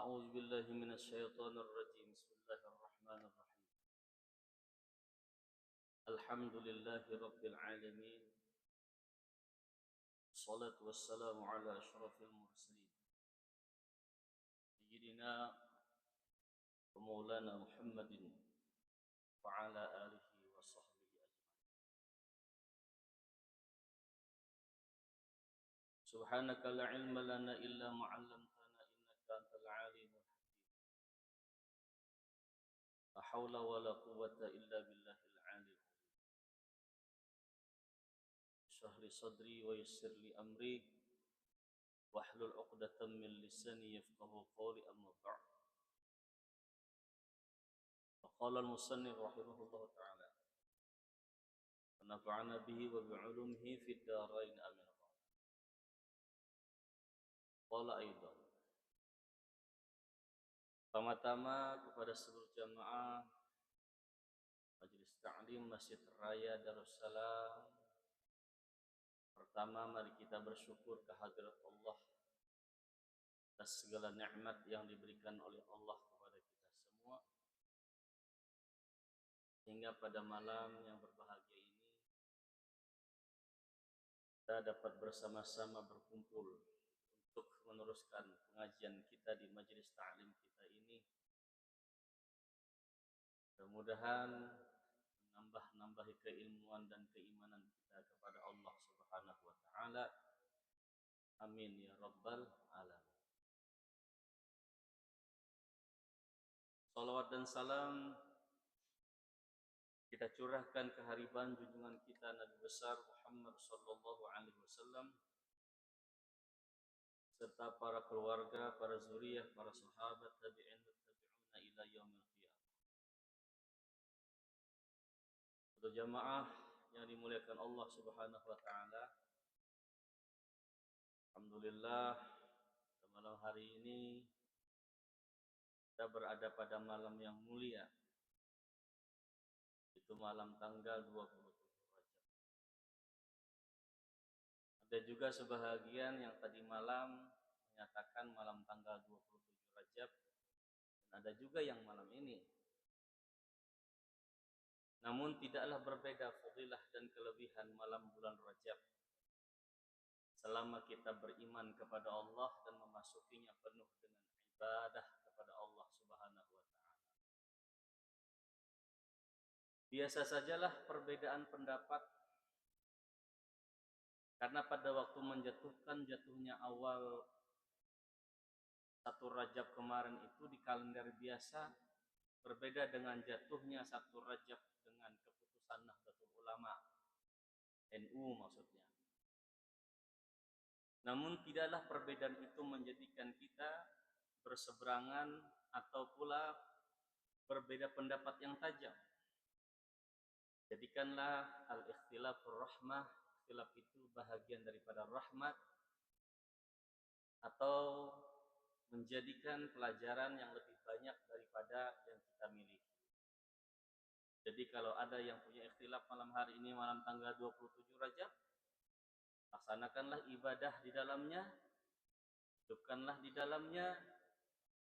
أعوذ بالله من الشيطان الرجيم بسم الله الرحمن الرحيم الحمد لله رب العالمين الصلاة والسلام على أشرف المرسلين سيدنا ومولانا محمد وعلى آله وصحبه أجمعين سبحانك لا علم لنا إلا ما علمتنا إنك أنت العليم الحكيم لا حول ولا قوة إلا بالله العلي العظيم اشرح لي صدري ويسر لي أمري واحلل عقدة من لساني يفقهوا قولي أما بعد فقال المصنف رحمه الله تعالى ونفعنا به وبعلومه في الدارين آمين. Qala aidan. Pertama-tama kepada seluruh jamaah Majelis Ta'lim Masjid Raya Darussalam. Pertama mari kita bersyukur kehadirat Allah atas segala nikmat yang diberikan oleh Allah kepada kita semua. Hingga pada malam yang berbahagia ini kita dapat bersama-sama berkumpul untuk meneruskan pengajian kita di majelis ta'lim kita ini. Mudah-mudahan menambah keilmuan dan keimanan kita kepada Allah Subhanahu wa taala. Amin ya rabbal alamin. Salawat dan salam kita curahkan ke hariban junjungan kita Nabi besar Muhammad sallallahu alaihi wasallam serta para keluarga, para zuriyah, para sahabat, tabi'in, tabi'una ila yaumil qiyamah. Untuk jamaah yang dimuliakan Allah Subhanahu wa taala, alhamdulillah pada malam hari ini kita berada pada malam yang mulia, itu malam tanggal 27 Rajab. Ada juga sebahagian yang tadi malam menyatakan malam tanggal 27 Rajab, dan ada juga yang malam ini. Namun tidaklah berbeda fadilah dan kelebihan malam bulan Rajab selama kita beriman kepada Allah dan memasukinya penuh dengan ibadah kepada Allah Subhanahu wa taala. Biasa sajalah perbedaan pendapat, karena pada waktu menjatuhkan jatuhnya awal 1 Rajab kemarin itu di kalender biasa berbeda dengan jatuhnya 1 Rajab dengan keputusan Nahdlatul Ulama NU maksudnya. Namun tidaklah perbedaan itu menjadikan kita berseberangan atau pula berbeda pendapat yang tajam. Jadikanlah al-ikhtilafur rahmah, ikhtilaf itu bahagian daripada rahmat, atau menjadikan pelajaran yang lebih banyak daripada yang kita miliki. Jadi kalau ada yang punya ikhtilaf malam hari ini, malam tanggal 27 Rajab, laksanakanlah ibadah di dalamnya, hidupkanlah di dalamnya,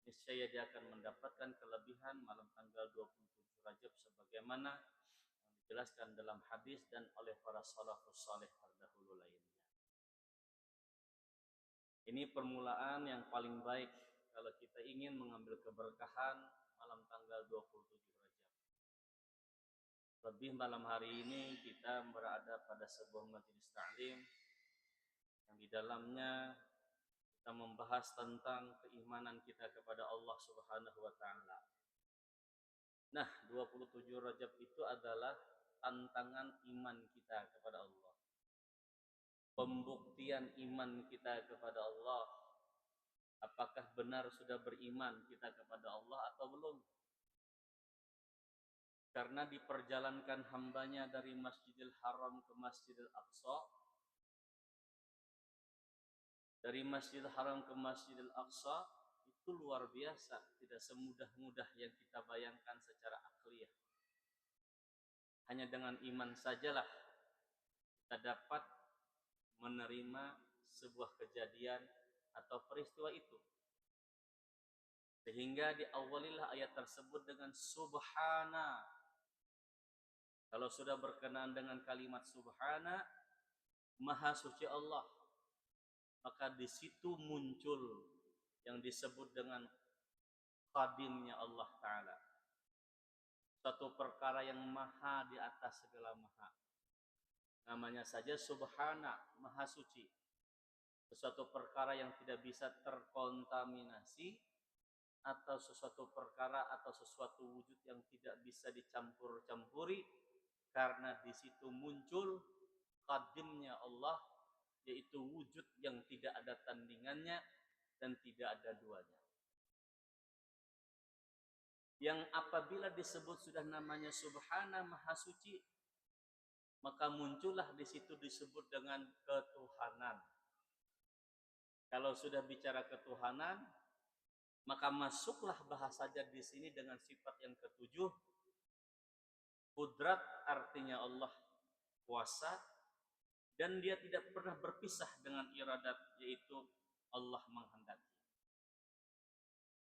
niscaya dia akan mendapatkan kelebihan malam tanggal 27 Rajab sebagaimana yang dijelaskan dalam hadis dan oleh para salafus saleh terdahulu lainnya. Ini permulaan yang paling baik kalau kita ingin mengambil keberkahan malam tanggal 27 Rajab. Lebih malam hari ini kita berada pada sebuah majelis ta'lim yang di dalamnya kita membahas tentang keimanan kita kepada Allah Subhanahu wa taala. Nah, 27 Rajab itu adalah tantangan iman kita kepada Allah. Pembuktian iman kita kepada Allah. Apakah benar sudah beriman kita kepada Allah atau belum? Karena diperjalankan hambanya dari Masjidil Haram ke Masjidil Aqsa, dari Masjidil Haram ke Masjidil Aqsa itu luar biasa, tidak semudah-mudah yang kita bayangkan secara akliyah. Hanya dengan iman sajalah kita dapat menerima sebuah kejadian atau peristiwa itu. Sehingga diawalilah ayat tersebut dengan subhana. Kalau sudah berkenaan dengan kalimat subhana, maha suci Allah, maka di situ muncul yang disebut dengan qadimnya Allah Ta'ala. Satu perkara yang maha di atas segala maha. Namanya saja subhana, maha suci. Sesuatu perkara yang tidak bisa terkontaminasi, atau sesuatu perkara atau sesuatu wujud yang tidak bisa dicampur-campuri, karena di situ muncul qadimnya Allah, yaitu wujud yang tidak ada tandingannya dan tidak ada duanya. Yang apabila disebut sudah namanya subhana, maha suci, maka muncullah di situ disebut dengan ketuhanan. Kalau sudah bicara ketuhanan, maka masuklah bahasanya di sini dengan sifat yang ketujuh. Qudrat artinya Allah kuasa, dan dia tidak pernah berpisah dengan iradat, yaitu Allah menghendaki.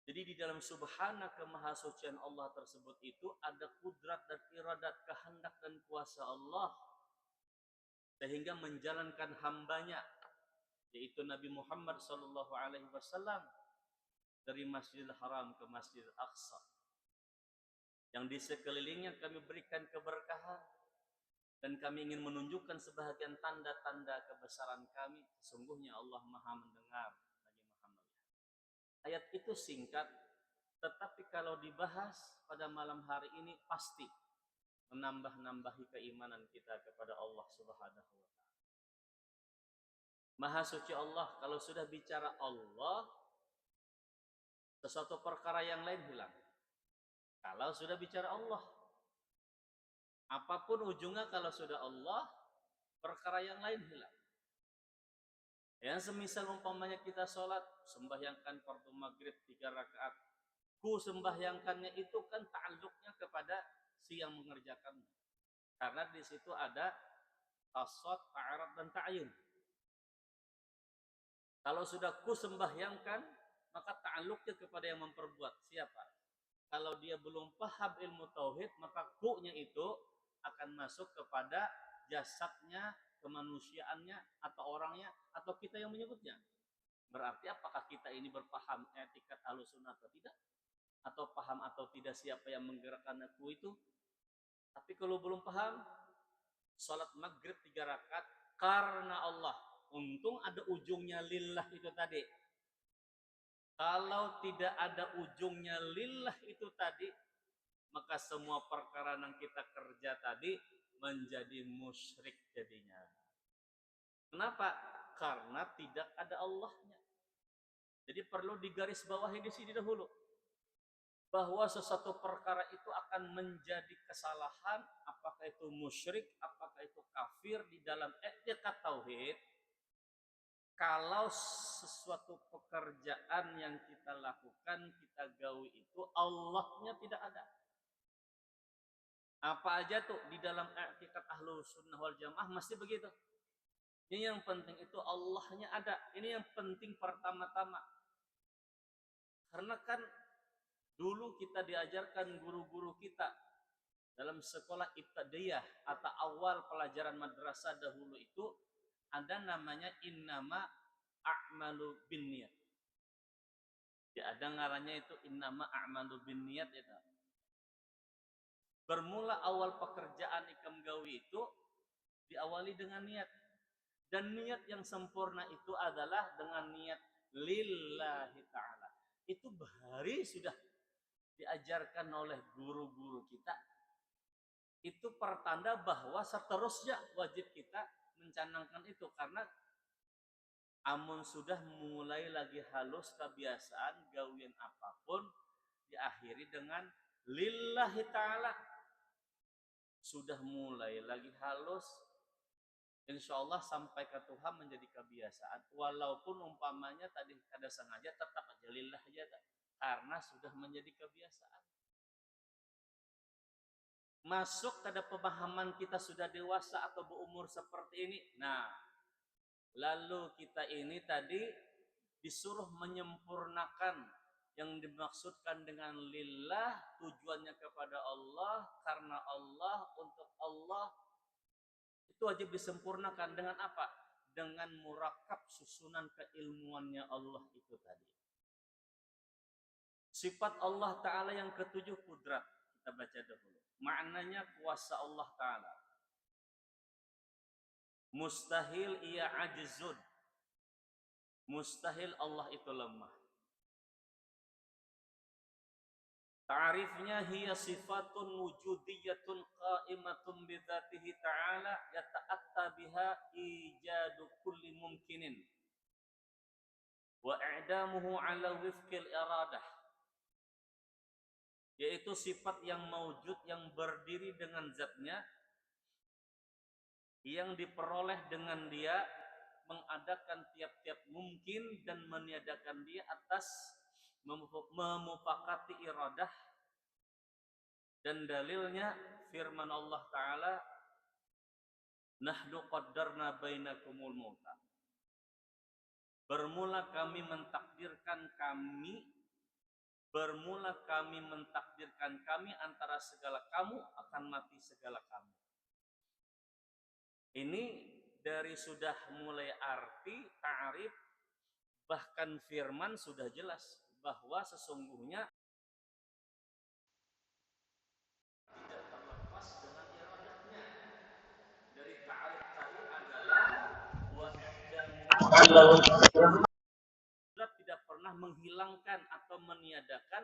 Jadi di dalam subhana kemahasucian Allah tersebut itu ada kudrat dan iradat, kehendak dan kuasa Allah, sehingga menjalankan hambanya, yaitu Nabi Muhammad SAW, dari Masjidil Haram ke Masjidil Aqsa, yang di sekelilingnya kami berikan keberkahan, dan kami ingin menunjukkan sebahagian tanda-tanda kebesaran kami. Sesungguhnya Allah maha mendengar lagi maha melihat. Ayat itu singkat, tetapi kalau dibahas pada malam hari ini pasti menambah-nambahi keimanan kita kepada Allah Subhanahu wa Ta'ala. Maha suci Allah. Kalau sudah bicara Allah, sesuatu perkara yang lain hilang. Kalau sudah bicara Allah, apapun ujungnya, kalau sudah Allah, perkara yang lain hilang. Yang semisal umpamanya kita sholat, sembahyangkan fardu maghrib 3 rakaat. Ku sembahyangkannya itu kan ta'alluqnya kepada si yang mengerjakannya. Karena di situ ada tasawwuf, ta'arad dan ta'yin. Kalau sudah ku sembahyangkan, maka ta'alluqnya kepada yang memperbuat. Siapa? Kalau dia belum paham ilmu tauhid, maka ku-nya itu akan masuk kepada jasadnya, kemanusiaannya, atau orangnya, atau kita yang menyebutnya. Berarti apakah kita ini berpaham etikat Ahlussunnah atau tidak? Atau paham atau tidak siapa yang menggerakkan ku itu? Tapi kalau belum paham, sholat maghrib 3 rakaat karena Allah. Untung ada ujungnya lillah itu tadi. Kalau tidak ada ujungnya lillah itu tadi, maka semua perkara yang kita kerja tadi menjadi musyrik jadinya. Kenapa? Karena tidak ada Allahnya. Jadi perlu digarisbawahi di sini dahulu, bahwa sesuatu perkara itu akan menjadi kesalahan, apakah itu musyrik, apakah itu kafir di dalam etikat tauhid, kalau sesuatu pekerjaan yang kita lakukan, kita gawi itu Allahnya tidak ada. Apa aja tuh di dalam etikat Ahlussunnah wal Jamaah mesti begitu. Ini yang penting itu Allahnya ada. Ini yang penting pertama-tama. Karena kan dulu kita diajarkan guru-guru kita dalam sekolah ibtadaiyah atau awal pelajaran madrasah dahulu itu ada namanya innama a'malu binniyat. Ya, ada ngarannya itu innama a'malu binniyat itu. Bermula awal pekerjaan ikam gawi itu diawali dengan niat. Dan niat yang sempurna itu adalah dengan niat lillahi ta'ala. Itu bahari sudah diajarkan oleh guru-guru kita. Itu pertanda bahwa seterusnya wajib kita mencanangkan itu. Karena amun sudah mulai lagi halus kebiasaan gawian apapun, diakhiri dengan lillahi ta'ala. Sudah mulai lagi halus, insya Allah sampai ke Tuhan menjadi kebiasaan. Walaupun umpamanya tadi kada sengaja, tetap aja lillah aja, karena sudah menjadi kebiasaan. Masuk pada pemahaman kita sudah dewasa atau berumur seperti ini. Nah, lalu kita ini tadi disuruh menyempurnakan yang dimaksudkan dengan lillah tujuannya kepada Allah, karena Allah, untuk Allah, itu wajib disempurnakan dengan apa? Dengan murakab susunan keilmuannya Allah itu tadi. Sifat Allah Ta'ala yang ketujuh kudrat. Kita baca dahulu. Maknanya kuasa Allah Ta'ala. Mustahil ia ajizun. Mustahil Allah itu lemah. Ta'rifnya hiya sifatun wujudiyatun qa'imatun bidzatihi ta'ala yata'atta biha ijadu kulli mumkinin wa i'damuhu ala wifqil iradah, yaitu sifat yang maujud yang berdiri dengan zatnya, yang diperoleh dengan dia, mengadakan tiap-tiap mungkin dan meniadakan dia atas memufakati iradah. Dan dalilnya firman Allah Ta'ala, nahnu qaddarna bainakumul mauta. Bermula kami mentakdirkan kami antara segala kamu akan mati segala kamu. Ini dari sudah mulai arti, ta'rif, bahkan firman sudah jelas bahwa sesungguhnya tidak terlepas dengan iradahnya. Dari ta'rif tadi adalah kudrat tidak pernah menghilangkan atau meniadakan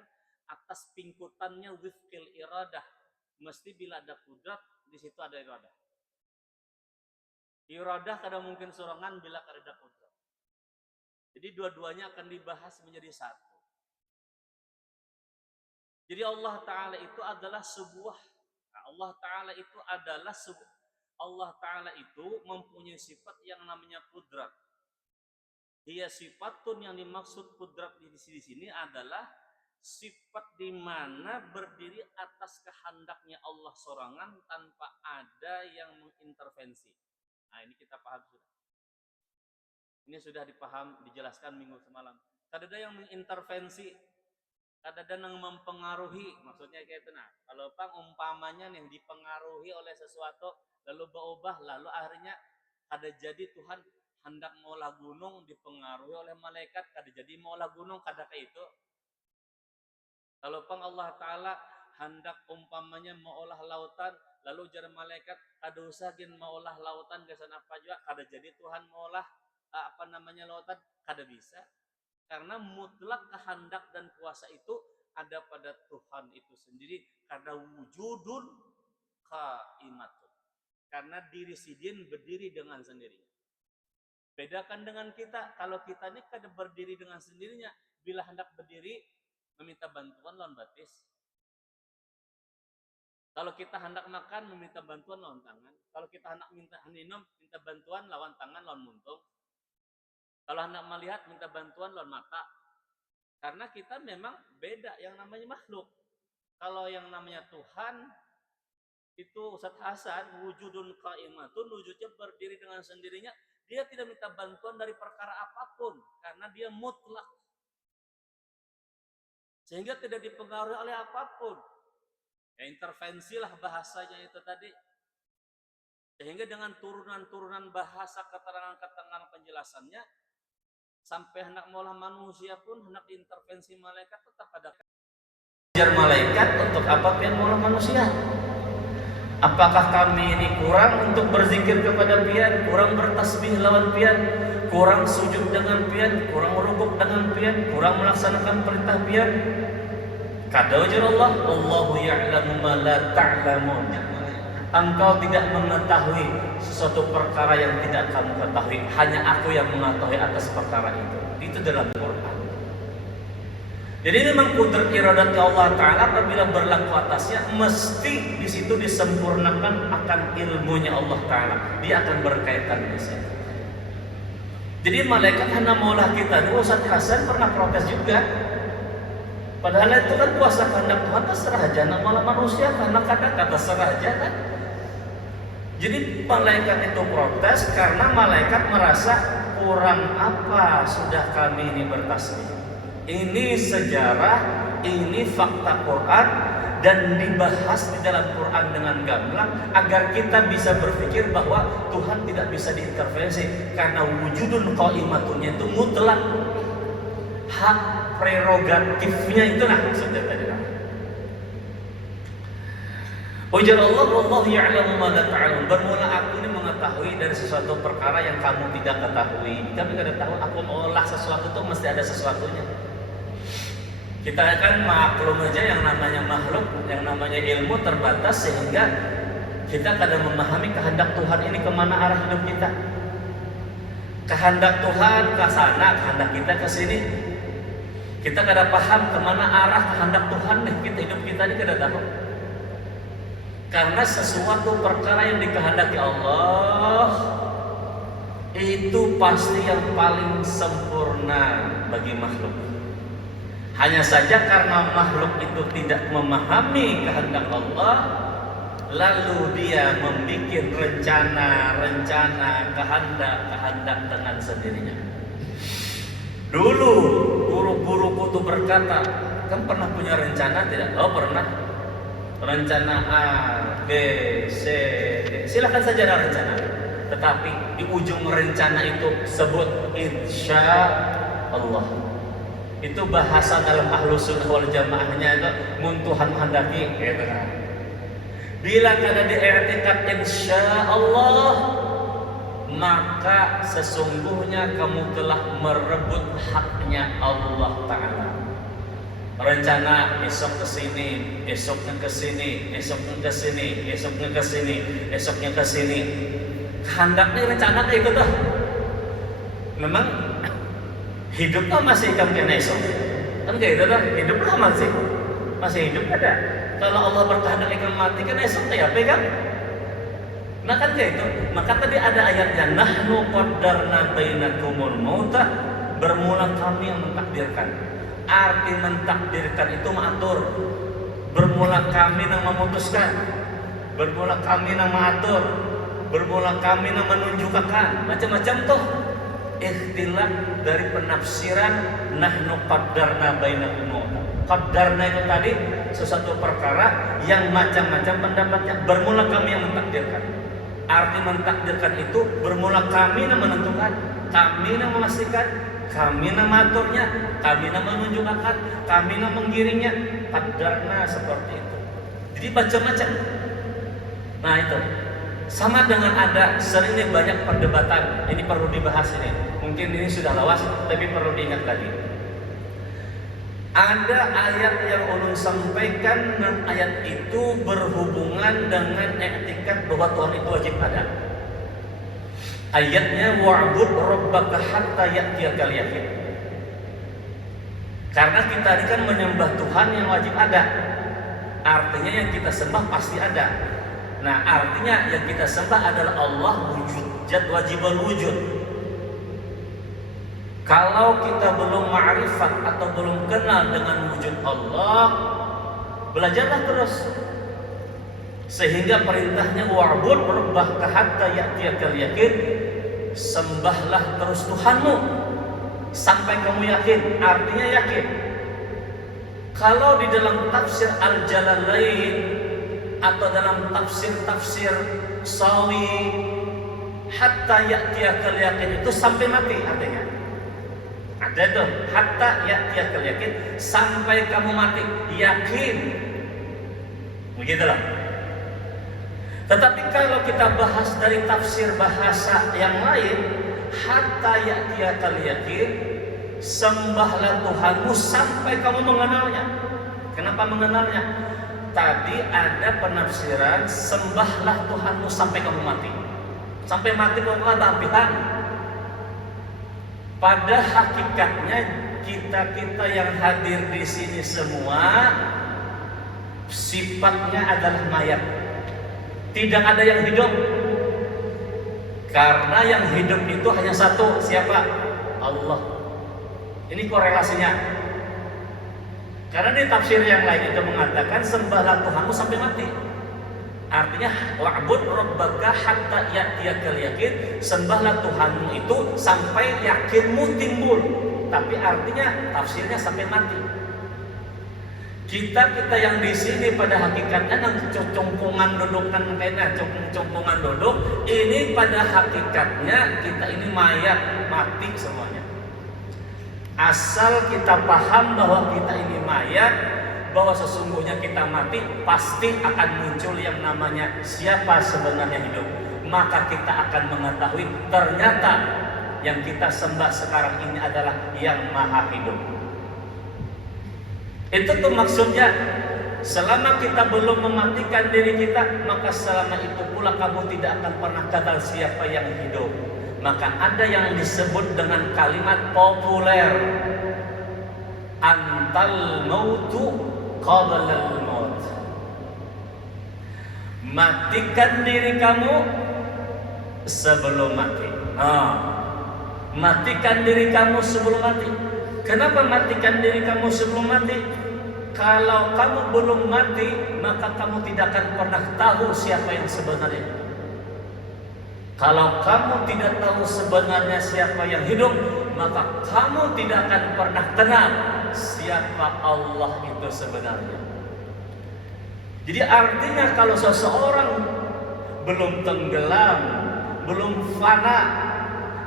atas pingkutannya wifqil iradah. Mesti bila ada kudrat, di situ ada iradah. Iradah kadang mungkin sorangan bila ada kudrat. Jadi dua-duanya akan dibahas menjadi satu. Jadi Allah Ta'ala itu adalah Allah Ta'ala itu mempunyai sifat yang namanya kudrat. Dia sifatun yang dimaksud kudrat di sini adalah sifat di mana berdiri atas kehendaknya Allah sorangan tanpa ada yang mengintervensi. Nah, ini kita paham sudah. Ini sudah dijelaskan minggu semalam. Kada ada yang mengintervensi, kada ada yang mempengaruhi. Maksudnya kayak itu. Nah, kalau umpamanya nih dipengaruhi oleh sesuatu lalu berubah, lalu akhirnya kada jadi Tuhan hendak maulah gunung dipengaruhi oleh malaikat, kada jadi maulah gunung, kada kayak itu. Kalau Allah Ta'ala hendak umpamanya maulah lautan, lalu jar malaikat kada usah gin maulah lautan gasan apa juga, kada jadi Tuhan maulah lautan, kada bisa. Karena mutlak kehendak dan kuasa itu ada pada Tuhan itu sendiri, karena wujudun qaimatun. Karena diri sidin berdiri dengan sendirinya. Bedakan dengan kita, kalau kita ini kada berdiri dengan sendirinya, bila hendak berdiri meminta bantuan lawan batis. Kalau kita hendak makan meminta bantuan lawan tangan. Kalau kita hendak minum minta bantuan lawan tangan lawan muntung. Kalau hendak melihat minta bantuan lawan mata. Karena kita memang beda yang namanya makhluk. Kalau yang namanya Tuhan itu Ustadz Hasan wujudun qaimatun, wujudnya berdiri dengan sendirinya, dia tidak minta bantuan dari perkara apapun karena dia mutlak. Sehingga tidak dipengaruhi oleh apapun. Ya, intervensilah bahasanya itu tadi. Sehingga dengan turunan-turunan bahasa, keterangan-keterangan penjelasannya, sampai hendak maulah manusia pun hendak intervensi malaikat tetap ada. Ajar malaikat untuk apa pian maulah manusia? Apakah kami ini kurang untuk berzikir kepada pian, kurang bertasbih lawan pian, kurang sujud dengan pian, kurang rukuk dengan pian, kurang melaksanakan perintah pian? Kata Allah, Allahu ya'lamu ma la ta'lamun. Engkau tidak mengetahui sesuatu perkara yang tidak kamu ketahui, hanya aku yang mengetahui atas perkara itu. Itu dalam Quran. Jadi memang kudrat iradat Allah Ta'ala apabila berlaku atasnya, mesti di situ disempurnakan akan ilmunya Allah Ta'ala. Dia akan berkaitan di situ. Jadi malaikat hanya maulah kita. Ustadz Hasan pernah protes juga. Padahal itu kan kuasa kehendak Tuhan, terserah aja. Malah manusia karena kata terserah aja kan. Jadi malaikat itu protes karena malaikat merasa kurang apa sudah kami ini bertasbih. Ini sejarah, ini fakta Quran, dan dibahas di dalam Quran dengan gamblang agar kita bisa berpikir bahwa Tuhan tidak bisa diintervensi karena wujudun qaimatun itu mutlak, hak prerogatifnya itulah maksudnya tadi. Ujar Allah, wallahu ya'lamu ma la ta'lamun. Bermula aku ini mengetahui dari sesuatu perkara yang kamu tidak ketahui. Kami tidak tahu, aku mengolah sesuatu itu mesti ada sesuatunya. Kita kan maklum aja yang namanya makhluk, yang namanya ilmu terbatas sehingga kita kadang memahami kehendak Tuhan ini kemana arah hidup kita. Kehendak Tuhan ke sana, kehendak kita ke sini. Kita kadang paham kemana arah kehendak Tuhan nih, kita hidup kita ini kadang tahu. Karena sesuatu perkara yang dikehendaki Allah itu pasti yang paling sempurna bagi makhluk. Hanya saja karena makhluk itu tidak memahami kehendak Allah, lalu dia membuat rencana, kehendak dengan sendirinya. Dulu guru-guruku tuh berkata, kan pernah punya rencana tidak? Oh pernah. Rencana A, B, C, D. Silakan saja ada rencana. Tetapi di ujung rencana itu sebut insya Allah. Itu bahasa dalam Ahlus Sunnah wal Jamaahnya itu mun Tuhan menghendaki gitu kan. Bila kada diiktikad insya Allah, maka sesungguhnya kamu telah merebut haknya Allah Ta'ala. Rencana esok ke sini, esoknya ke sini, esoknya ke sini, esoknya ke sini, esoknya ke sini. Kehendaknya rencana kayak itu tuh. Memang hidupnya masih kamu kena esok. Kan kayak itu tuh, hidupnya masih hidup ada. Kalau Allah berkehendak ikan mati kan esok kayak apa kan? Nah kan kayak itu. Maka tadi ada ayatnya, nahnu qaddarna bainakumul mauta, bermula kami yang mentakdirkan. Arti mentakdirkan itu mengatur. Bermula kami yang memutuskan, bermula kami yang mengatur, bermula kami yang menunjukkan. Macam-macam tuh ikhtilaf dari penafsiran nahnu qaddarna bainakum. Qaddarna itu tadi sesuatu perkara yang macam-macam pendapatnya. Bermula kami yang mentakdirkan. Arti mentakdirkan itu bermula kami yang menentukan, kami yang memastikan, kami yang mengaturnya, kami yang menunjukkan, kami yang menggiringnya. Qaddarna seperti itu. Jadi macam-macam. Nah itu sama dengan ada seringnya banyak perdebatan. Ini perlu dibahas ini. Mungkin ini sudah lawas, tapi perlu diingat lagi. Ada ayat yang ulun sampaikan dan ayat itu berhubungan dengan i'tikad bahwa Tuhan itu wajib ada. Ayatnya wa'bud rabbaka hatta ya'tiyakal yaqin. Karena kita ini kan menyembah Tuhan yang wajib ada. Artinya yang kita sembah pasti ada. Nah, artinya yang kita sembah adalah Allah wujud, zat wajibul wujud. Kalau kita belum ma'rifat atau belum kenal dengan wujud Allah, belajarlah terus. Sehingga perintahnya wa'bud rabbaka hatta ya'tiyakal yaqin, sembahlah terus Tuhanmu sampai kamu yakin. Artinya yakin. Kalau di dalam tafsir Al-Jalalain atau dalam tafsir Sawi, hatta ya'tiyakal yaqin itu sampai mati artinya. Ada tuh, hatta ya'tiyakal yaqin, sampai kamu mati yakin. Begitulah. Tetapi kalau kita bahas dari tafsir bahasa yang lain, hatta ya'tiyakal yaqin, sembahlah Tuhanmu sampai kamu mengenalnya. Kenapa mengenalnya? Tadi ada penafsiran sembahlah Tuhanmu sampai kamu mati. Sampai mati pokoknya tampilan. Pada hakikatnya kita yang hadir di sini semua sifatnya adalah mayat. Tidak ada yang hidup. Karena yang hidup itu hanya satu, siapa? Allah. Ini korelasinya. Karena di tafsir yang lain itu mengatakan sembahlah Tuhanmu sampai mati. Artinya wa'bud rabbaka hatta ya'tiyakal yaqin, sembahlah Tuhanmu itu sampai yakinmu timbul. tapi artinya tafsirnya sampai mati. Kita yang di sini pada hakikatnya yang congkongan dudukkan kayaknya congkongan duduk, ini pada hakikatnya kita ini mayat, mati semuanya. Asal kita paham bahwa kita ini mayat, bahwa sesungguhnya kita mati, pasti akan muncul yang namanya siapa sebenarnya hidup. Maka kita akan mengetahui ternyata yang kita sembah sekarang ini adalah yang maha hidup. Itu tuh maksudnya, selama kita belum mematikan diri kita, maka selama itu pula kamu tidak akan pernah ketahui siapa yang hidup. Maka ada yang disebut dengan kalimat populer, antal mautu qablal maut. Matikan diri kamu sebelum mati. Matikan diri kamu sebelum mati. Kenapa matikan diri kamu sebelum mati? Kalau kamu belum mati, maka kamu tidak akan pernah tahu siapa yang sebenarnya. Kalau kamu tidak tahu sebenarnya siapa yang hidup, maka kamu tidak akan pernah kenal siapa Allah itu sebenarnya. Jadi artinya kalau seseorang belum tenggelam, belum fana,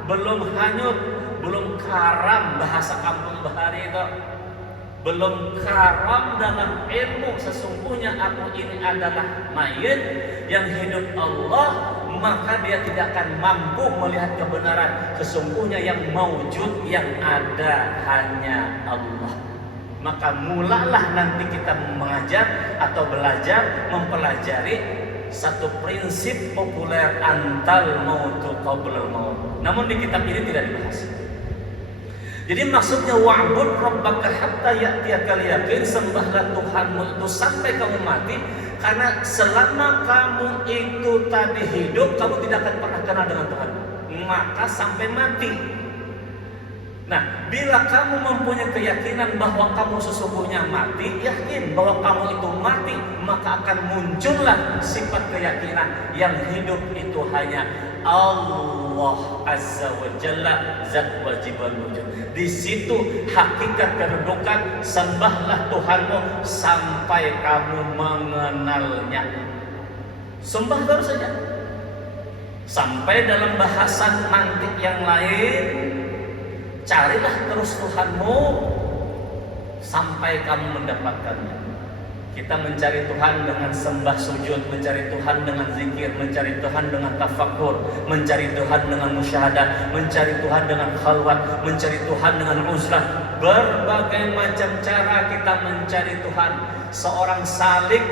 belum hanyut, belum karam, bahasa kampung bahari itu, belum karam dalam ilmu sesungguhnya aku ini adalah mayit yang hidup Allah, maka dia tidak akan mampu melihat kebenaran sesungguhnya yang maujud, yang ada hanya Allah. Maka mulalah nanti kita mengajar atau belajar mempelajari satu prinsip populer, antal mautu qablal maut. Namun di kitab ini tidak dibahas. Jadi maksudnya wa'bud rabbaka hatta ya'tiyakal yaqin, sembahlah Tuhanmu itu sampai kamu mati, karena selama kamu itu tadi hidup, kamu tidak akan pernah kenal dengan Tuhan. Maka sampai mati. Nah, bila kamu mempunyai keyakinan bahwa kamu sesungguhnya mati, yakin bahwa kamu itu mati, maka akan muncullah sifat keyakinan yang hidup itu hanya Allah Azza wa Jalla, zat wajibal wujud. Di situ hakikat kedudukan, sembahlah Tuhanmu sampai kamu mengenalnya. Sembah terus saja. Sampai dalam bahasan mantik yang lain, carilah terus Tuhanmu sampai kamu mendapatkannya. Kita mencari Tuhan dengan sembah sujud, mencari Tuhan dengan zikir, mencari Tuhan dengan tafakkur, mencari Tuhan dengan musyahadah, mencari Tuhan dengan khalwat, mencari Tuhan dengan uzlah. Berbagai macam cara kita mencari Tuhan. Seorang salik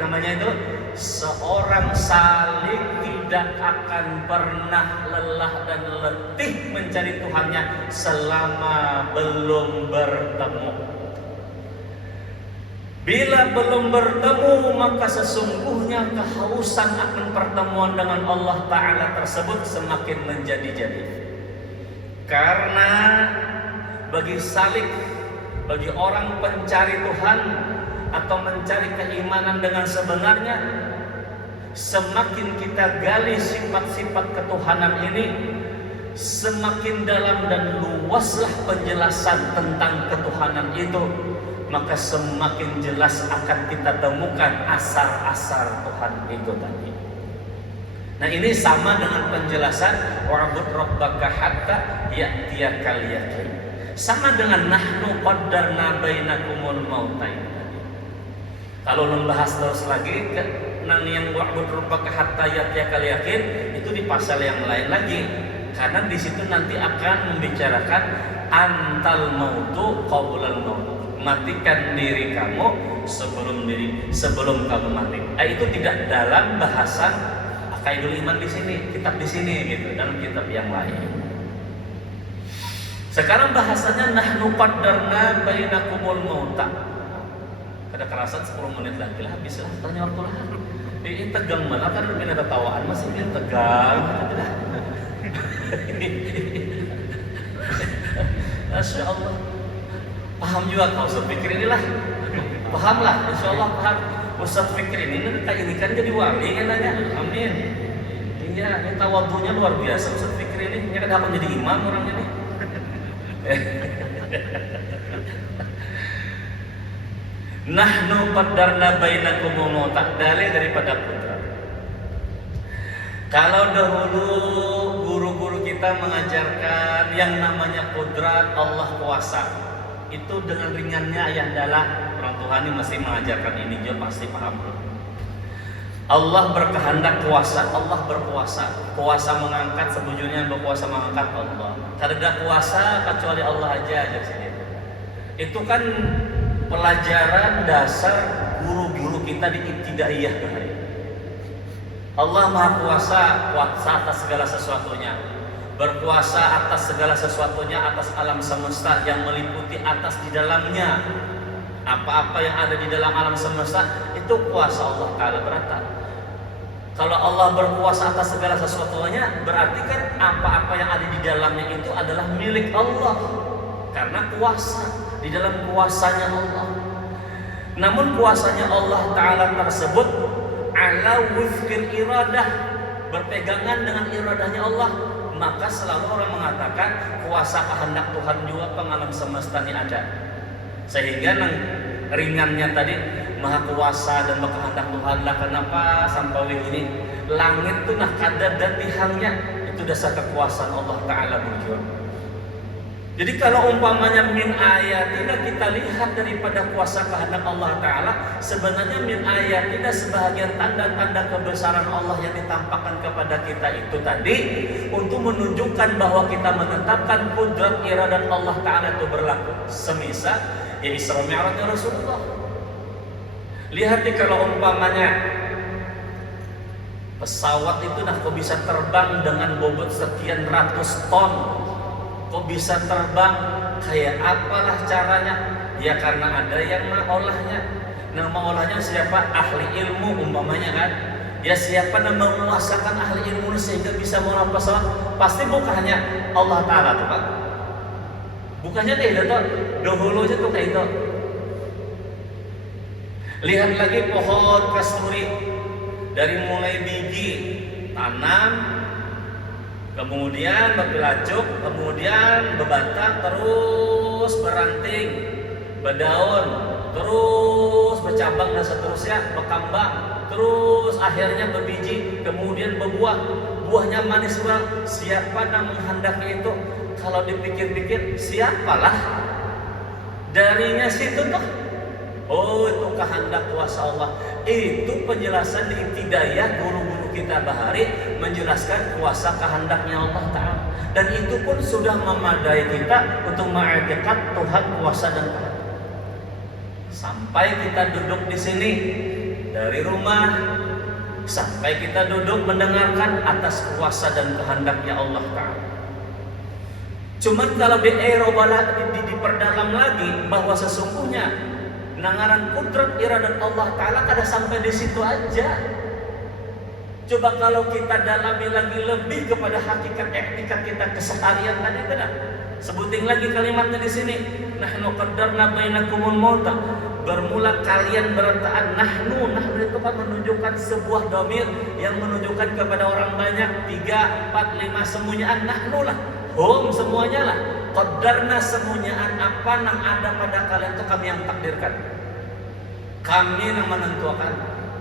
namanya itu, seorang salik tidak akan pernah lelah dan letih mencari Tuhannya selama belum bertemu. Bila belum bertemu, maka sesungguhnya kehausan akan pertemuan dengan Allah Ta'ala tersebut semakin menjadi-jadi. Karena bagi salik, bagi orang pencari Tuhan atau mencari keimanan dengan sebenarnya, semakin kita gali sifat-sifat ketuhanan ini, semakin dalam dan luaslah penjelasan tentang ketuhanan itu, maka semakin jelas akan kita temukan asar-asar Tuhan itu tadi. Nah, ini sama dengan penjelasan wa'bud rabbaka hatta ya'tiyakal yaqin. Sama dengan nahnu qaddarna bainakumul mautain tadi. Kalau membahas terus lagi nang yang wa'bud rabbaka hatta ya'tiyakal yaqin itu di pasal yang lain lagi. Karena di situ nanti akan membicarakan antal mautu qablal maut. Matikan diri kamu sebelum kamu mati. Itu tidak dalam bahasan Aqaidul Iman di sini, kitab di sini gitu, dalam kitab yang lain. Sekarang bahasanya nahnu qaddarna bainakumul mauta. Ada kerasan 10 menit lagi lah, habis lah tanya waktu lah. Ini tegang banget kan, punya ketawaan masih dia tegang. Masya Allah. Paham juga kau Ustaz Fikri inilah. Paham lah, insya Allah paham. Ustaz Fikri ini kan jadi wali kan nanya. Amin. Iya, ini tawadhunya luar biasa Ustaz Fikri ini. Ini kan akan jadi imam orang ini. Nahnu qaddarna bainakumul mauta, dalil daripada qudrat. Kalau dahulu guru-guru kita mengajarkan yang namanya qudrat, Allah kuasa, itu dengan ringannya ayah dalah orang Tuhan ini masih mengajarkan ini juga pasti paham belum? Allah berkehendak kuasa, Allah berkuasa, kuasa mengangkat, sebujurnya berkuasa mengangkat Allah. Tidak kuasa kecuali Allah aja sini. Itu kan pelajaran dasar guru-guru kita di ibtidaiyah. Allah Maha Kuasa, kuasa atas segala sesuatunya, berkuasa atas segala sesuatunya, atas alam semesta yang meliputi atas di dalamnya. Apa-apa yang ada di dalam alam semesta itu kuasa Allah Ta'ala berata. Kalau Allah berkuasa atas segala sesuatunya, berarti kan apa-apa yang ada di dalamnya itu adalah milik Allah, karena kuasa di dalam kuasanya Allah. Namun kuasanya Allah Ta'ala tersebut ala wifqil iradah, berpegangan dengan iradahnya Allah. Maka selalu orang mengatakan kuasa kehendak Tuhan juga pengalam semesta ini ada. Sehingga ringannya tadi Maha Kuasa dan berkehendak Tuhan lah. Kenapa sampai ini langit tuh nah kadar dan tihangnya itu dasar kekuasaan Allah Ta'ala berjuang. Jadi kalau umpamanya min ayatina kita lihat daripada kuasa kehendak Allah Ta'ala, sebenarnya min ayatina sebahagian tanda-tanda kebesaran Allah yang ditampakkan kepada kita itu tadi untuk menunjukkan bahwa kita menetapkan kudrat iradat Allah Ta'ala itu berlaku. Semisal ya Isra Mi'rajnya Rasulullah. Lihat nih kalau umpamanya pesawat itu nah kok bisa terbang dengan bobot sekian ratus ton, kok bisa terbang, kayak apalah caranya? Ya karena ada yang mengolahnya. Nah mengolahnya siapa? Ahli ilmu umpamanya kan. Ya siapa yang menguasakan ahli ilmu sehingga bisa mengolah pesawat? Pasti bukannya Allah Ta'ala tuh Pak. Bukannya kayak itu, dahulu aja tuh kayak itu. Lihat lagi pohon kasturi, dari mulai biji tanam, kemudian berpelacuk, kemudian berbatang, terus beranting, berdaun, terus bercabang dan seterusnya, berkembang, terus akhirnya berbiji, kemudian berbuah, buahnya manis banget. Siapa yang menghendaki itu? Kalau dipikir-pikir, siapalah darinya situ tuh? Oh itu kehendak kuasa Allah. Itu penjelasan di ibtidaiyah guru-guru kita bahari menjelaskan kuasa kehendaknya Allah Ta'ala. Dan itu pun sudah memadai kita untuk mengiktikad Tuhan kuasa dan kehendak. Sampai kita duduk di sini dari rumah, sampai kita duduk mendengarkan atas kuasa dan kehendaknya Allah Ta'ala. Cuman kalau diperdalam lagi bahwa sesungguhnya nangaran kudrat iradat Allah Ta'ala kada sampai di situ aja. Coba kalau kita dalami lagi lebih kepada hakikat etikat kita keseharian tadi kan. Sebutin lagi kalimatnya di sini. Nahnu qaddarna bainakumul mauta. Bermula kalian berentaan nahnu itu kan menunjukkan sebuah dhamir yang menunjukkan kepada orang banyak 3, 4, 5 semuanyaan nahnu lah. Hum semuanya lah. Qaddarna semuanyaan apa yang ada pada kalian itu kami yang takdirkan. Kami yang menentukan.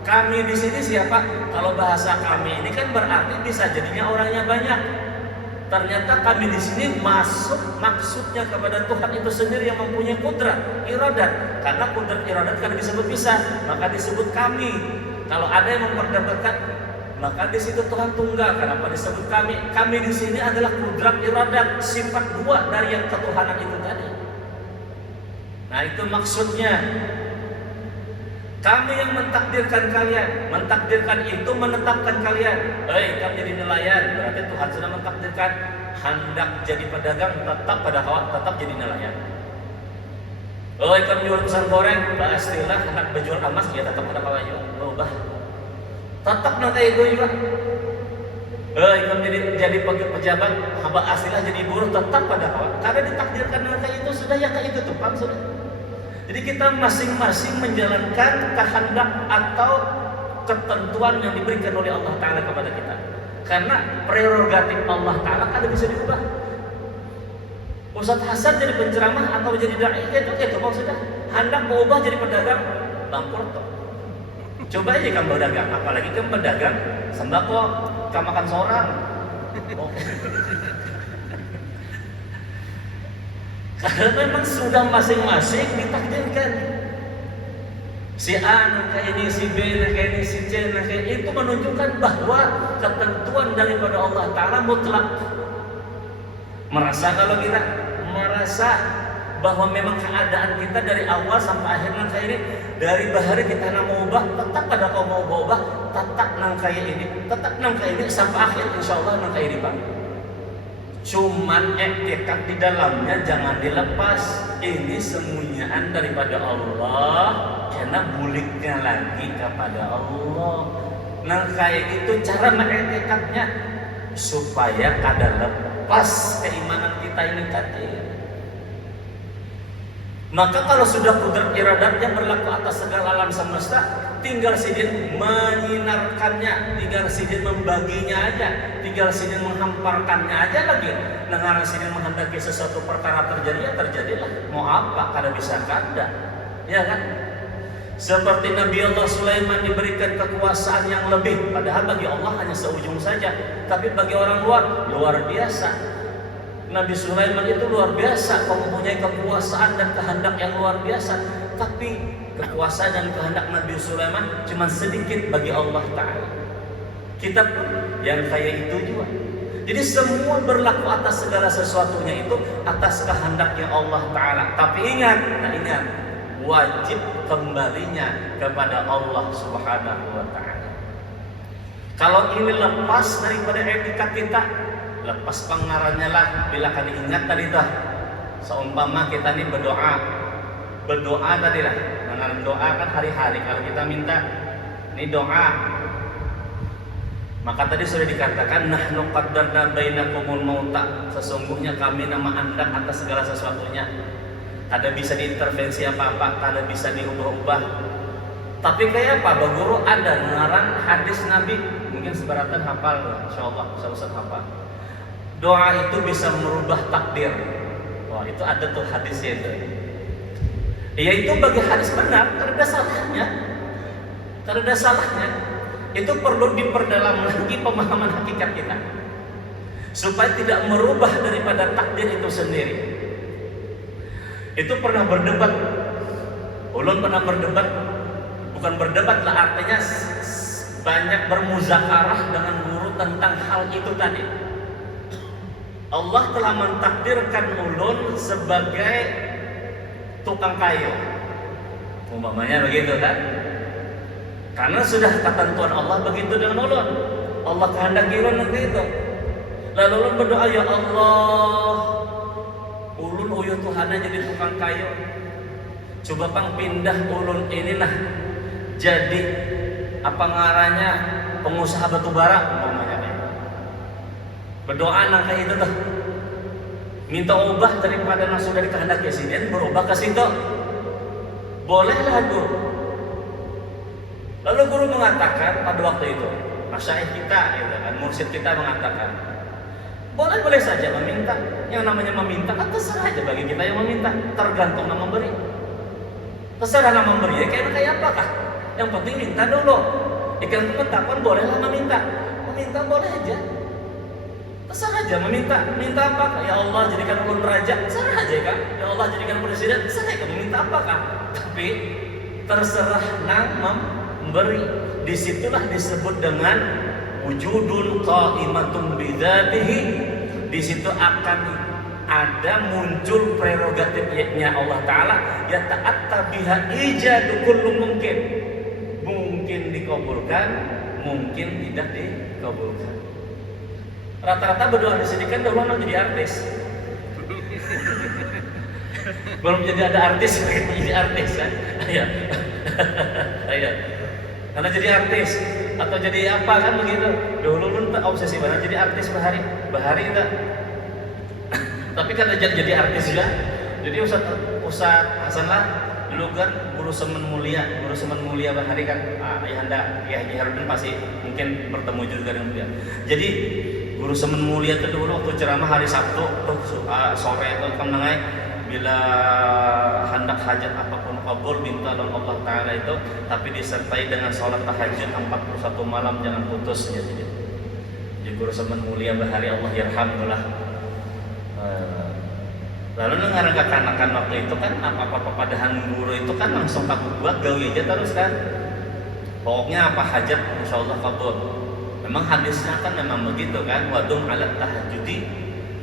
Kami di sini siapa? Kalau bahasa kami ini kan berarti bisa jadinya orangnya banyak. Ternyata kami di sini masuk maksudnya kepada Tuhan itu sendiri yang mempunyai kudrat, iradat. Karena kudrat iradat kan disebut bisa, maka disebut kami. Kalau ada yang memperdebatkan, maka di situ Tuhan tunggal. Kenapa disebut kami? Kami di sini adalah kudrat iradat, sifat dua dari yang ketuhanan itu tadi. Nah itu maksudnya. Kami yang mentakdirkan kalian. Mentakdirkan itu menetapkan kalian. Kamu jadi nelayan, berarti Tuhan sudah mentakdirkan. Hendak jadi pedagang, tetap pada kawat, tetap jadi nelayan. Kamu jual pisang goreng, pastilah hendak berjual emas, ya tetap pada kawat juga. Bah, tetap nanti itu juga. Kamu jadi pejabat, hamba aslilah jadi buruh, tetap pada kawat. Karena ditakdirkan nanti itu sudah ya kayak itu tuh, paham sudah. Jadi kita masing-masing menjalankan kehendak atau ketentuan yang diberikan oleh Allah Ta'ala kepada kita. Karena prerogatif Allah Ta'ala kan bisa diubah. Ustadz Hasan jadi penceramah atau jadi dai itu maksudnya hendak berubah jadi pedagang bangkrut. Coba aja kamu berdagang, apalagi kamu berdagang sembako, kamu makan seorang. Oh. Karena memang sudah masing-masing ditakdirkan. Si A kayak ini, si B kayak ini, si C kayak itu menunjukkan bahwa ketentuan daripada Allah Ta'ala mutlak. Merasa kalau kita merasa bahwa memang keadaan kita dari awal sampai akhir nang kayak ini, dari bahari kita nak mau ubah, tetap pada kau mau ubah, tetap nang kayak ini, tetap nang kayak ini sampai akhir insya Allah nang kayak ini Pak. Cuman etikat di dalamnya jangan dilepas. Ini sembunyian daripada Allah, karena buliknya lagi kepada Allah. Nah kayak gitu cara mengetikatnya supaya kada lepas keimanan kita ini tadi. Maka kalau sudah kudrat iradatnya berlaku atas segala alam semesta, tinggal sidin menyinarkannya, tinggal sidin membaginya aja, tinggal sidin menghamparkannya aja lagi. Nah sidin menghendaki sesuatu perkara terjadi, ya terjadilah. Mau apa? Kada bisa kada, ya kan? Seperti Nabi Allah Sulaiman diberikan kekuasaan yang lebih, padahal bagi Allah hanya seujung saja, tapi bagi orang luar biasa. Nabi Sulaiman itu luar biasa, mempunyai kekuasaan dan kehendak yang luar biasa. Tapi kekuasaan dan kehendak Nabi Sulaiman cuma sedikit bagi Allah Ta'ala. Kita pun yang kayak itu juga. Jadi semua berlaku atas segala sesuatunya itu atas kehendaknya Allah Ta'ala. Tapi ingat, wajib kembalinya kepada Allah Subhanahu wa Ta'ala. Kalau ini lepas daripada etika kita, lepas pengarannya lah. Bila kali ingat tadi dah, seumpama kita nih berdoa tadi lah. Dengan doa kan hari-hari kalau kita minta ini doa, maka tadi sudah dikatakan nahnu qaddarna bainakumul mauta, sesungguhnya kami nama anda atas segala sesuatunya. Ada bisa diintervensi apa-apa, ada bisa diubah-ubah. Tapi kayak apa? Baguru ada ngarang hadis Nabi, mungkin sebaratan hafal, insyaallah Ustaz hafal. Doa itu bisa merubah takdir. Wah, itu ada tuh hadisnya itu. Ya itu bagi hadis benar, tidak ada salahnya. Tidak ada salahnya. Itu perlu diperdalam lagi pemahaman hakikat kita, supaya tidak merubah daripada takdir itu sendiri. Itu pernah berdebat. Ulun pernah berdebat, bukan berdebat lah, artinya banyak bermuzakarah dengan guru tentang hal itu tadi. Allah telah mentakdirkan ulun sebagai tukang kayu, umpamanya begitu kan? Karena sudah ketentuan Allah begitu dengan ulun. Allah kehendaki ulun nanti itu. Lalu ulun berdoa, ya Allah, ulun uyuh Tuhannya jadi tukang kayu. Coba pang pindah ulun ini nah jadi apa ngaranya pengusaha batu bara, umpamanya. Berdoa nang kayak itu tuh, minta ubah daripada yang sudah dikehendaki sini, berubah ke situ. Bolehlah guru. Lalu guru mengatakan pada waktu itu, masyaikh kita, gitu kan, mursyid kita mengatakan, boleh saja meminta. Yang namanya meminta kan terserah aja bagi kita yang meminta, tergantung nama memberi. Terserah nama memberi, ya kayak apakah? Yang penting minta dulu. Ikan penetapan bolehlah meminta boleh aja. Terserah aja meminta apa? Ya Allah jadikan ulun raja, terserah aja kan. Ya Allah jadikan presiden, terserah aja meminta apakah. Tapi terserah nang memberi. Disitulah disebut dengan wujudun qaimatun bidzatihi. Di situ akan ada muncul prerogatifnya Allah Ta'ala, ya ta'atta biha ijadu kullu mungkin. Mungkin dikabulkan, mungkin tidak dikabulkan. Rata-rata berdoa di sini kan dahulu mau jadi artis. Belum jadi ada artis, jadi artis kan? Ayo. Ayo. Karena jadi artis atau jadi apa kan begitu. Dulu lu obsesi banget jadi artis bahari enggak. Tapi kan jadi artis juga. Jadi Ustaz Hasan lah dulu kan guru semen mulia bahari kan ayahanda Kiai Harudin pasti mungkin bertemu juga dengan dia. Jadi guru semen mulia itu dulu waktu ceramah hari Sabtu tuh sore itu kan nangai bila hendak hajat apapun kabul minta dan Allah Ta'ala itu, tapi disertai dengan sholat tahajud 41 malam jangan putus ya. Jadi guru semen mulia bahari Allah yarhamullah. Lalu ngarang kekanakan waktu itu kan apa-apa padahan guru itu kan langsung takut buat gawe aja terus kan. Pokoknya apa hajat insya Allah kabul. Memang hadisnya kan memang begitu kan, wadum alat tahajudi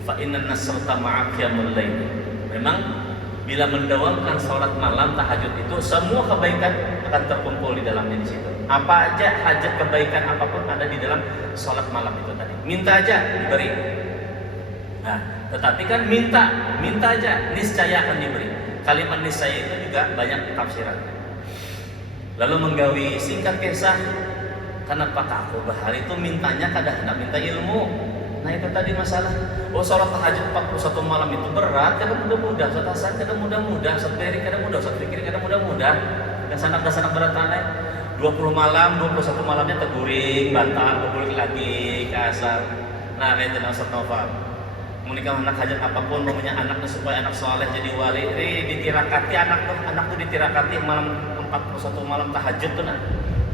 fa inna nasrata ma'aqiyamul lail. Memang bila mendawamkan sholat malam tahajud itu semua kebaikan akan terkumpul di dalamnya di situ. Apa aja hajat kebaikan apapun ada di dalam sholat malam itu tadi. Minta aja diberi. Nah, tetapi kan minta aja niscaya akan diberi. Kalimat niscaya itu juga banyak tafsirannya. Lalu menggawi singkat kisah, kenapa aku bahari itu mintanya kadang hendak minta ilmu. Nah itu tadi masalah. Oh sholat tahajud 41 malam itu berat, kadang mudah-mudah, sholat asar kadang mudah-mudah, sholat beri kadang mudah, sholat fikir kadang mudah-mudah. Dan sanak berat tanah 20 malam, 21 malamnya teguring, batal, teguring lagi ke asar. Nah itu Ustaz Noval. Menikah anak hajat apapun, punya anaknya supaya anak soleh jadi wali, ditirakati anak tuh ditirakati malam 41 malam tahajud tuh nah.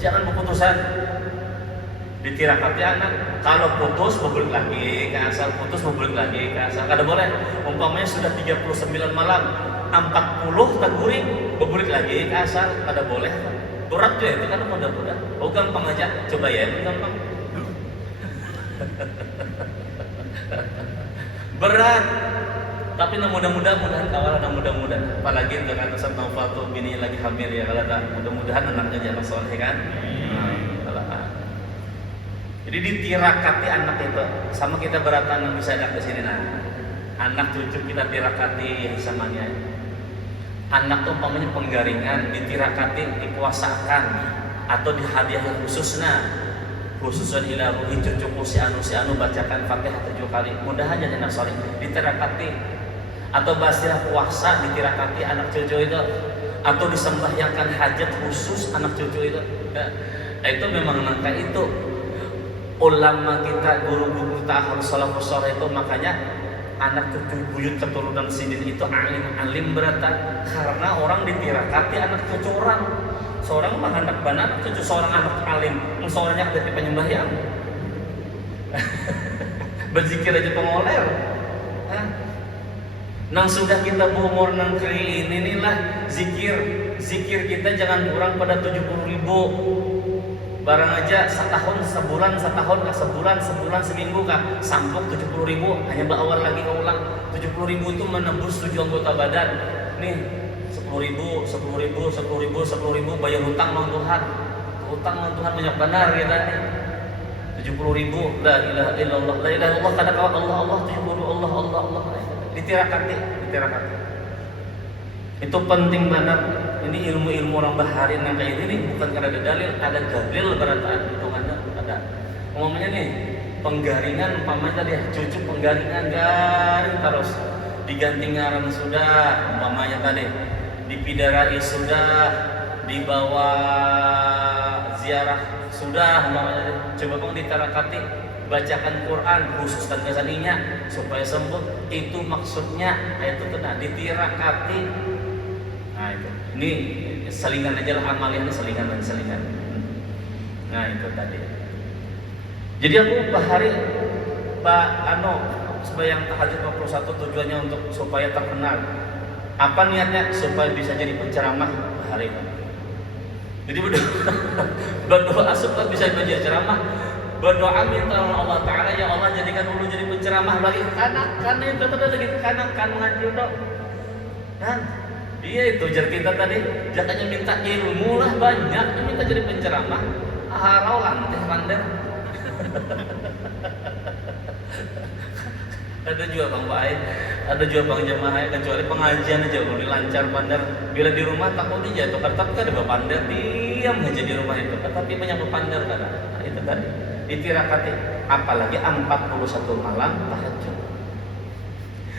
Jangan berputusan. Ditirakati anak, kalau putus berbalik lagi ke asal, putus berbalik lagi ke asal. Kada boleh. Umpamanya sudah 39 malam, 40 teguring, berbalik lagi ke asal. Kada boleh. Berat tuh ya, itu kan mudah-mudah. Oh gampang aja, coba ya, itu gampang. Berat. Tapi mudah-mudahan kawalan mudah-mudahan. Apalagi untuk kan Ustaz Naufal tuh bini lagi hamil ya, kalau tak mudah-mudahan anaknya jangan soleh kan. Jadi ditirakati anak itu sama kita beratan yang bisa ada ke sini nah. Anak cucu kita tirakati samanya. Anak tuh umpamanya penggaringan ditirakati, dikuasakan atau dihadiah khususnya. Khususan ila ruhi cucuku si anu bacakan Fatihah 7 kali. Mudahan jadi anak soleh ditirakati atau basilah puasa ditirakati anak cucu itu atau disembahyangkan hajat khusus anak cucu itu. Nah, itu memang nangka itu. Ulama kita, guru-guru kita harus salafus saleh itu makanya anak cucu buyut keturunan sidin itu alim berata karena orang ditirakati anak cucu orang. Seorang menghendak banat cucu seorang anak alim, seorangnya dari penyembahyang. Berzikir aja pengoler. Nang sudah kita berumur nang kali ini lah zikir kita jangan kurang pada 70.000. Barang aja setahun, sebulan, sebulan, seminggu kah sampuk 70.000 hanya bawar lagi ke ulang 70.000 itu menembus 7 anggota badan. Nih 10.000 bayar hutang sama Tuhan. Hutang sama Tuhan banyak benar kita nih. 70.000 la ilaha illallah, la ilaha illallah kada kawan Allah 70 Allah. Ditirakati. Itu penting banget. Ini ilmu-ilmu orang bahari nang kayak ini bukan karena ada dalil, ada dalil berataan hitungannya ada. Ngomongnya nih penggaringan umpamanya tadi cucu penggaringan garing terus diganti ngaran sudah umpamanya tadi dipidarai sudah dibawa ziarah sudah umpamanya coba bang ditarakati bacakan Quran khusus kesaninya supaya sembuh itu maksudnya itu kena ditirakati. Nah itu ini selingan aja lah amalnya selingan. Nah itu tadi. Jadi aku bahari Pak sebayang tahajud 41 tujuannya untuk supaya terkenal. Apa niatnya? Supaya bisa jadi penceramah bahari. Jadi berdoa supaya bisa menjadi ceramah. Berdoa minta Allah Ta'ala ya Allah jadikan ulu jadi penceramah bagi anak. Karena itu tadi lagi anak kan mengaji dok. Kan? Iya itu jar kita tadi jakanya minta ilmu lah banyak, minta jadi penceramah. Harau lanteh pandai. Ada juga bang baik, ada juga bang jamaah kecuali pengajian aja boleh lancar pandai. Bila di rumah takut dia jatuh kertas kan ada pandai diam aja di rumah itu, tetapi banyak pandai kan. Nah, itu tadi ditirakati apalagi 41 malam tahajud.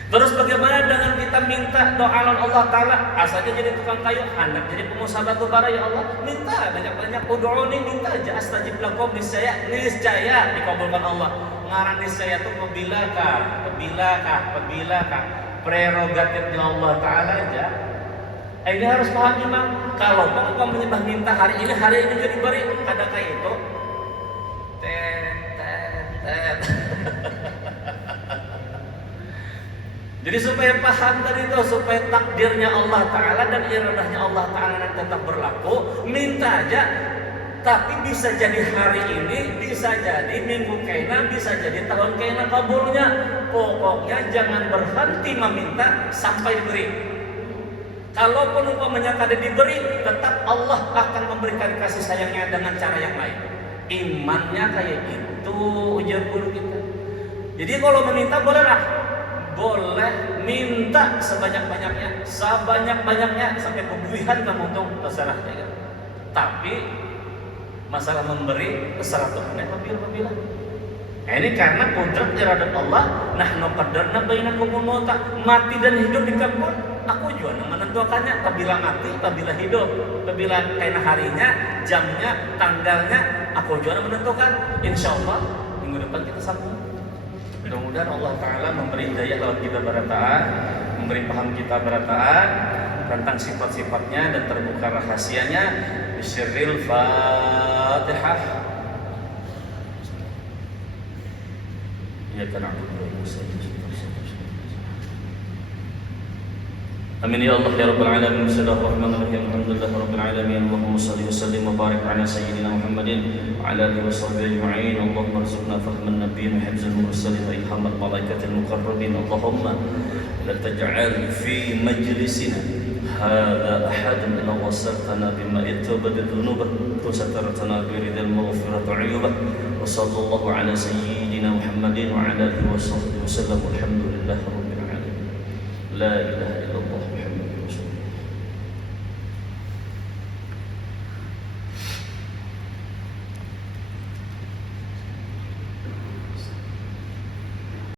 Terus bagaimana dengan kita minta doa Allah Ta'ala asalnya jadi tukang kayu, anak jadi pengusaha batu bara ya Allah, minta banyak-banyak ud'uni minta aja astajib lakum niscaya dikabulkan Allah. ngarani saya tuh pebilakah, prerogatifnya Allah Ta'ala aja. Ini harus paham Imam. Kalau engkau menyembah minta hari ini juga diberi, ada kayak itu. Jadi supaya paham tadi itu, supaya takdirnya Allah Ta'ala dan iradahnya Allah Ta'ala tetap berlaku, minta aja. Tapi bisa jadi hari ini, bisa jadi minggu kena, bisa jadi tahun kena kabulnya. Pokoknya jangan berhenti meminta sampai diberi. Kalaupun umpamanya kada diberi, tetap Allah akan memberikan kasih sayangnya dengan cara yang lain. Imannya kayak gitu, ujar guru kita. Jadi kalau meminta bolehlah, boleh minta sebanyak-banyaknya sampai kebutuhan kamu tuh terserah ya. Tapi masalah memberi terserah Tuhan apabila. Ini karena kudrat iradat Allah, nahnu qaddarna bainakumul mauta, mati dan hidup di kampung. Aku juga menentukannya, apabila mati, apabila hidup, apabila kena harinya, jamnya, tanggalnya, aku juga menentukan. Insya Allah minggu depan kita sambung. Mudah-mudahan Allah Ta'ala memberi hidayah dalam kita berataat, memberi paham kita berataat tentang sifat-sifatnya dan terbuka rahasianya. Bisyirril Fatihah. Ya kana Amin ya Allah ya Rabbal Alamin. Bismillahirrahmanirrahim. Alhamdulillah Rabbil Alamin. Allahumma salli wa sallim wa barik ala sayyidina Muhammadin wa ala alihi wa sahbihi ajma'in. Allahumma arzuqna fahman nabiyyin wa hifzal mursalin wa ilhamal malaikatil muqarrabin. Allahumma la taj'al fi majlisina hadha ahadan illa wasaltana bima ittabadat dhunubah wa satartana bi ridal maghfirati 'uyubah. Wa sallallahu ala sayyidina Muhammadin wa ala alihi wa sahbihi wa sallam. Alhamdulillah rabbil alamin. La ilaha